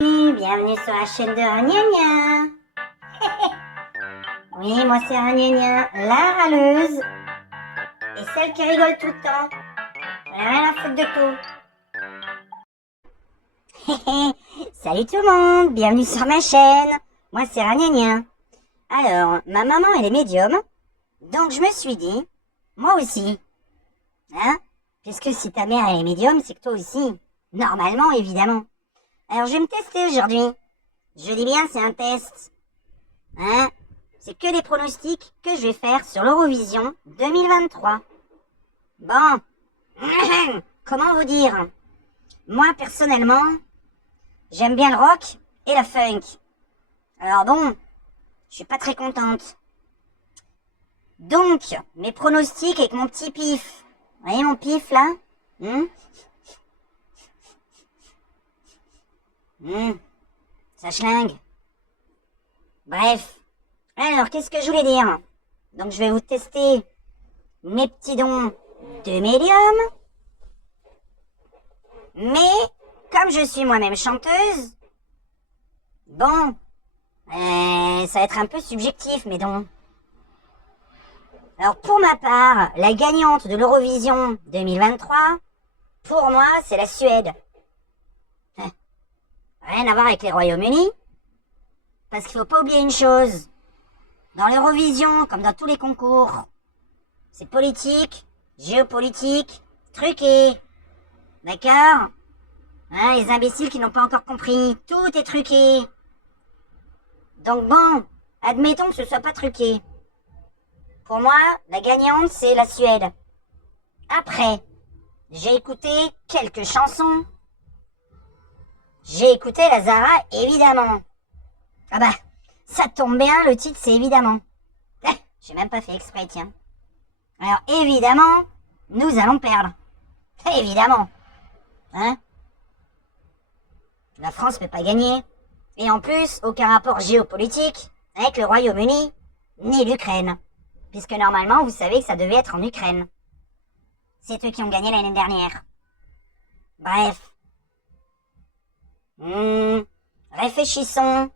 Bienvenue sur la chaîne de Ragnagna. Oui, moi c'est Ragnagna, la râleuse. Et celle qui rigole tout le temps. Elle a rien à foutre de tout. Salut tout le monde, bienvenue sur ma chaîne. Moi c'est Ragnagna. Alors, ma maman elle est médium. Donc je me suis dit, moi aussi. Hein? Puisque si ta mère elle est médium, c'est que toi aussi. Normalement, évidemment. Alors je vais me tester aujourd'hui. Je dis bien, c'est un test. Hein? C'est que des pronostics que je vais faire sur l'Eurovision 2023. Bon. Comment vous dire? Moi, personnellement, j'aime bien le rock et la funk. Alors bon, je suis pas très contente. Donc, mes pronostics avec mon petit pif. Vous voyez mon pif, là? Ça schlingue. Bref. Alors, qu'est-ce que je voulais dire? Donc, je vais vous tester mes petits dons de médium. Mais, comme je suis moi-même chanteuse, bon, ça va être un peu subjectif, mes dons. Alors, pour ma part, la gagnante de l'Eurovision 2023, pour moi, c'est la Suède. Rien à voir avec les Royaumes-Unis. Parce qu'il faut pas oublier une chose. Dans l'Eurovision, comme dans tous les concours, c'est politique, géopolitique, truqué. D'accord? Hein, les imbéciles qui n'ont pas encore compris, tout est truqué. Donc bon, admettons que ce soit pas truqué. Pour moi, la gagnante, c'est la Suède. Après, j'ai écouté quelques chansons. J'ai écouté la Zara, évidemment. Ah bah, ça tombe bien, le titre, c'est évidemment. J'ai même pas fait exprès, tiens. Alors, évidemment, nous allons perdre. Évidemment. Hein? La France peut pas gagner. Et en plus, aucun rapport géopolitique avec le Royaume-Uni, ni l'Ukraine. Puisque normalement, vous savez que ça devait être en Ukraine. C'est eux qui ont gagné l'année dernière. Bref. Réfléchissons.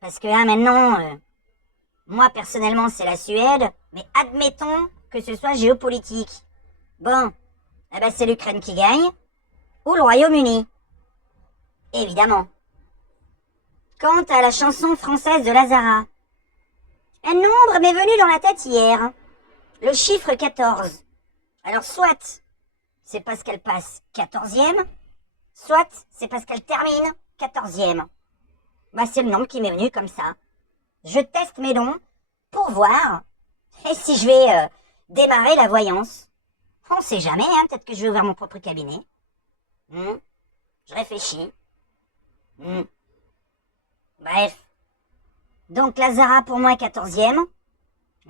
Parce que là, maintenant, moi, personnellement, c'est la Suède. Mais admettons que ce soit géopolitique. Bon, eh ben, c'est l'Ukraine qui gagne. Ou le Royaume-Uni. Évidemment. Quant à la chanson française de Lazara, un nombre m'est venu dans la tête hier. Le chiffre 14. Alors soit, c'est parce qu'elle passe 14e, soit c'est parce qu'elle termine 14e. Bah c'est le nombre qui m'est venu comme ça. Je teste mes dons pour voir et si je vais démarrer la voyance. On sait jamais, hein, peut-être que je vais ouvrir mon propre cabinet. Je réfléchis. Bref. Donc Lazara pour moi 14e.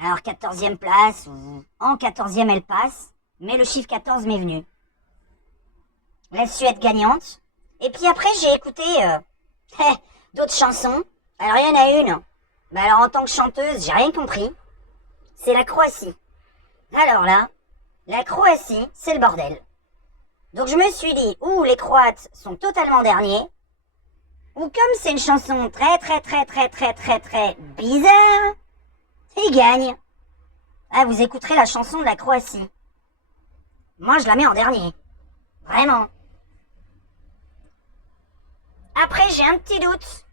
Alors 14e place, en 14e elle passe, mais le chiffre 14 m'est venu. La Suède gagnante. Et puis après j'ai écouté d'autres chansons. Alors il y en a une. Mais alors en tant que chanteuse, j'ai rien compris. C'est la Croatie. Alors là, la Croatie, c'est le bordel. Donc je me suis dit, les Croates sont totalement derniers. Ou comme c'est une chanson très bizarre, ils gagnent. Ah, vous écouterez la chanson de la Croatie. Moi, je la mets en dernier. Vraiment. Après, j'ai un petit doute.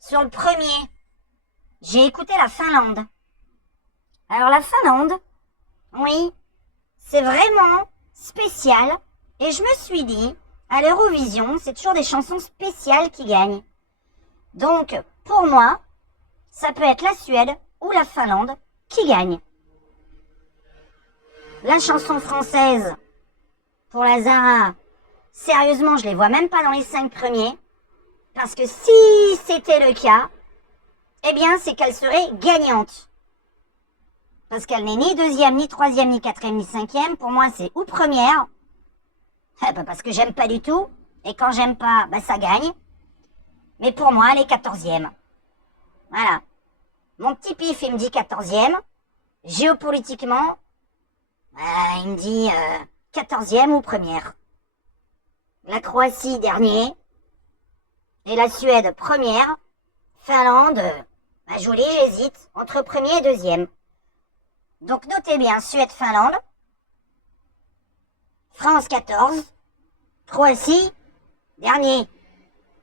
Sur le premier, j'ai écouté la Finlande. Alors la Finlande, oui, c'est vraiment spécial. Et je me suis dit, à l'Eurovision, c'est toujours des chansons spéciales qui gagnent. Donc, pour moi, ça peut être la Suède ou la Finlande qui gagne. La chanson française, pour la Zara, sérieusement, je les vois même pas dans les 5 premiers. Parce que si c'était le cas, eh bien, c'est qu'elle serait gagnante. Parce qu'elle n'est ni deuxième, ni troisième, ni quatrième, ni cinquième. Pour moi, c'est ou première. Parce que j'aime pas du tout. Et quand j'aime pas, ça gagne. Mais pour moi, elle est 14e. Voilà. Mon petit pif, il me dit 14e. Géopolitiquement, il me dit 14e ou première. La Croatie, dernier. Et la Suède première. Finlande, je vous dis, j'hésite entre premier et deuxième. Donc notez bien, Suède-Finlande. France 14. Croatie, dernier.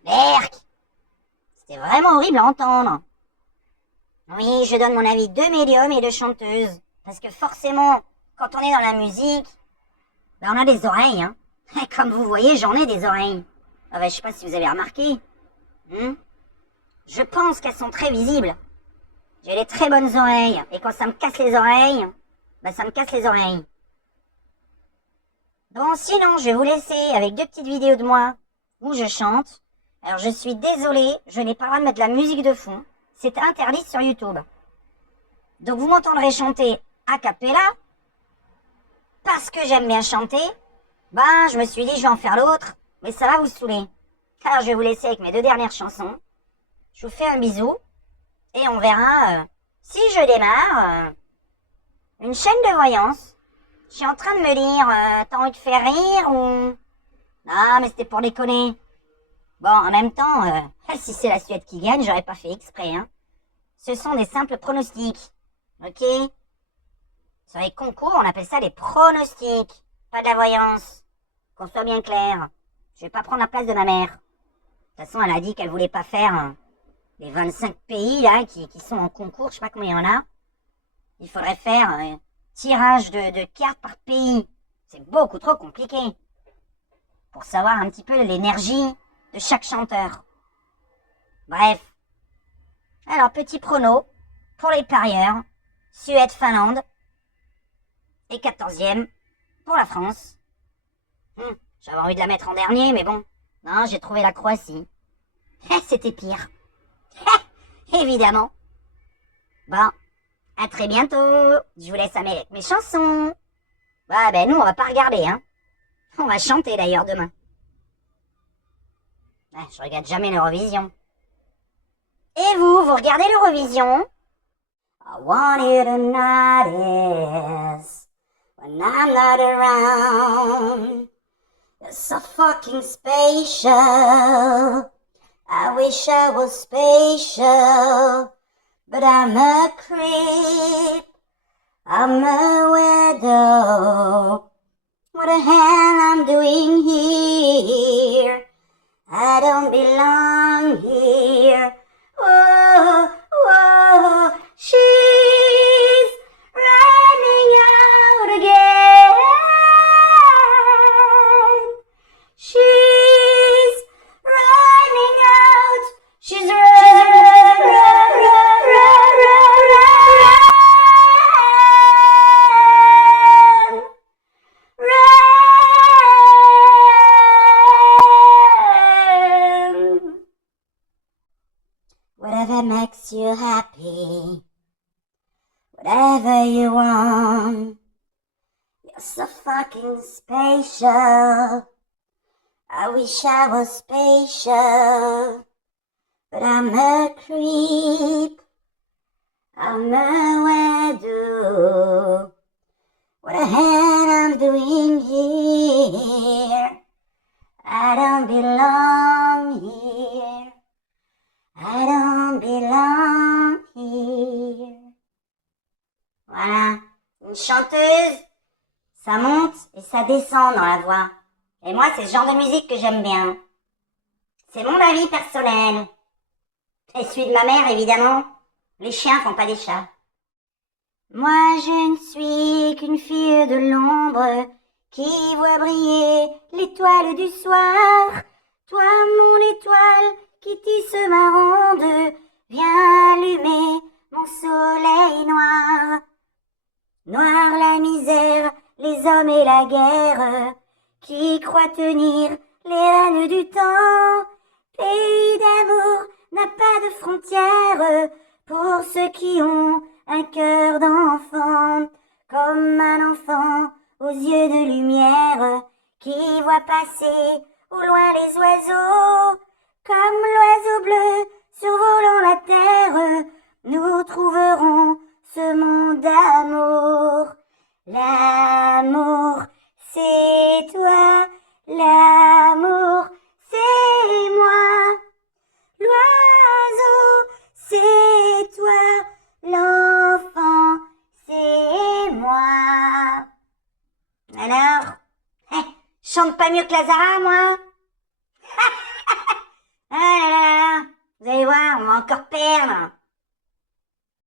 Berk. C'était vraiment horrible à entendre. Oui, je donne mon avis de médium et de chanteuse. Parce que forcément, quand on est dans la musique, on a des oreilles, hein. Et comme vous voyez, j'en ai des oreilles. Je sais pas si vous avez remarqué. Je pense qu'elles sont très visibles. J'ai des très bonnes oreilles. Et quand ça me casse les oreilles, ça me casse les oreilles. Bon, sinon, je vais vous laisser avec 2 petites vidéos de moi où je chante. Alors, je suis désolée, je n'ai pas le droit de mettre de la musique de fond. C'est interdit sur YouTube. Donc, vous m'entendrez chanter a cappella. Parce que j'aime bien chanter, je me suis dit, je vais en faire l'autre. Mais ça va vous saouler. Alors, je vais vous laisser avec mes 2 dernières chansons. Je vous fais un bisou. Et on verra si je démarre une chaîne de voyance. Je suis en train de me dire, t'as envie de faire rire ou... Non, mais c'était pour déconner. Bon, en même temps, si c'est la Suède qui gagne, j'aurais pas fait exprès, hein. Ce sont des simples pronostics. Ok? Sur les concours, on appelle ça des pronostics. Pas de la voyance. Qu'on soit bien clair. Je vais pas prendre la place de ma mère. De toute façon, elle a dit qu'elle voulait pas faire les 25 pays là qui sont en concours, je sais pas combien il y en a. Il faudrait faire un tirage de cartes par pays. C'est beaucoup trop compliqué. Pour savoir un petit peu l'énergie de chaque chanteur. Bref. Alors, petit prono pour les parieurs. Suède-Finlande. Et 14e pour la France. J'avais envie de la mettre en dernier, mais bon. Non, j'ai trouvé la Croatie. C'était pire. Évidemment. Bon, à très bientôt. Je vous laisse avec mes chansons. Nous, on va pas regarder, hein. On va chanter d'ailleurs demain. Je regarde jamais l'Eurovision. Et vous regardez l'Eurovision? I want you to notice when I'm not around. You're so fucking spatial. I wish I was spatial, but I'm a creep. I'm a weirdo. What the hell I'm doing here? I don't belong here. Whoa, whoa, she's running out again. She's running out. She's whatever makes you happy, whatever you want. You're so fucking spatial. I wish I was spatial, but I'm a creep. I'm a weirdo. What the hell I'm doing here? I don't belong here. I don't belong here. Voilà, une chanteuse, ça monte et ça descend dans la voix. Et moi, c'est ce genre de musique que j'aime bien. C'est mon avis personnel. Et celui de ma mère, évidemment. Les chiens font pas des chats. Moi, je ne suis qu'une fille de l'ombre qui voit briller l'étoile du soir. Toi, mon étoile, qui tisse ma ronde, viens allumer mon soleil noir. Noir la misère, les hommes et la guerre, qui croient tenir les rênes du temps. Pays d'amour n'a pas de frontières pour ceux qui ont un cœur d'enfant, comme un enfant aux yeux de lumière, qui voit passer au loin les oiseaux. Comme l'oiseau bleu survolant la terre, nous trouverons ce monde d'amour. L'amour, c'est toi, l'amour, c'est moi. Alors? Je chante pas mieux que Lazara, moi? Ah là là là, vous allez voir, on va encore perdre.